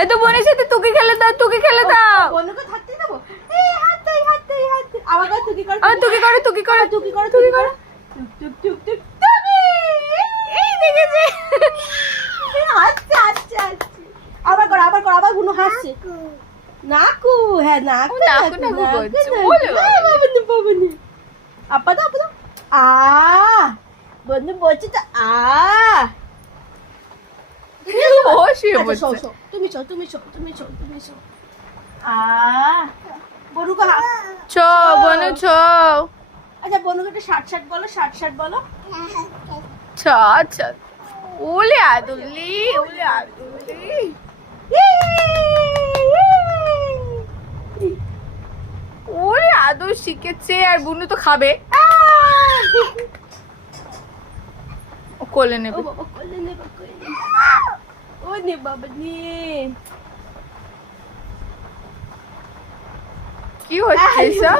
এই তো বোনের সাথে তুকি খেলে দাও, তুকি খেলে দাও। বনুকে থাকতে দেবো। এই হাত দে, হাত দে, হাত দে। আবার কর তুকি কর। তুকি করো, তুকি করো, তুকি কর, তুকি করো। টুক টুক টুক টুক তুকি। এই দেখেছে। আচ্ছা আচ্ছা আচ্ছা। আবার কর, আবার কর, আবার বুনু হাসছে। নাকু, হ্যাঁ নাকু, নাকু, নাকু করছে, বলে বাবা। বাবনু বাবনু। আপা দাও, আপা দাও। বন্ধু বলছে তো ও শুয়ে আচ্ছা, শো, পড়ছে। শো। তুমি শো, তুমি শো, তুমি শো, তুমি শো। বনুকে চ বনু চ। আচ্ছা বনুকে একটা ষাট বলো, ষাট বলো। চ চ। ওলে আদুলি, ওলে আদুলি। ওরে আদর শিখেছে, আর বুনু তো খাবে। ও কোলে ও নেবে। বাবা কোলে নে, বাবা কোলে নে। ও নে বাবা নে। কি হচ্ছে এসব?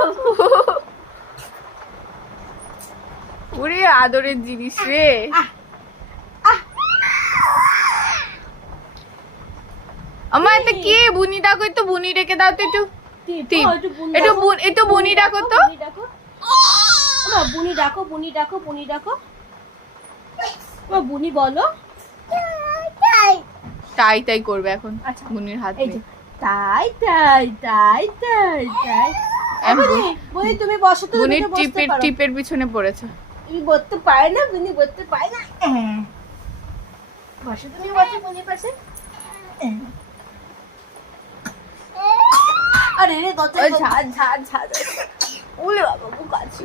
ওরে আদরের জিনিস রে। আমার এটা কে? বুনি ডাকো, একটু বুনি ডেকে দাও তো একটু। টিপ। একটু বুনি ডাকো তো। বুনি ডাকো, বুনি ডাকো, বুনি ডাকো। ও বুনি বলো। তাই তাই করবে এখন। আচ্ছা বুনির হাত এই যে নেই। তাই তাই তাই তাই তাই। বুনি, বুনি তুমি বসো তো, বুনির তুমি বসতে টিপের পারো। টিপের পিছনে পড়েছে। তুমি বসতে পারে না, বুনি বসতে পারে না। বসো, তুমি বসো বুনির পাশে। আরে রে কত ঝাড় ঝাড় ঝাড়। ওলে বাবা, বুক আছে।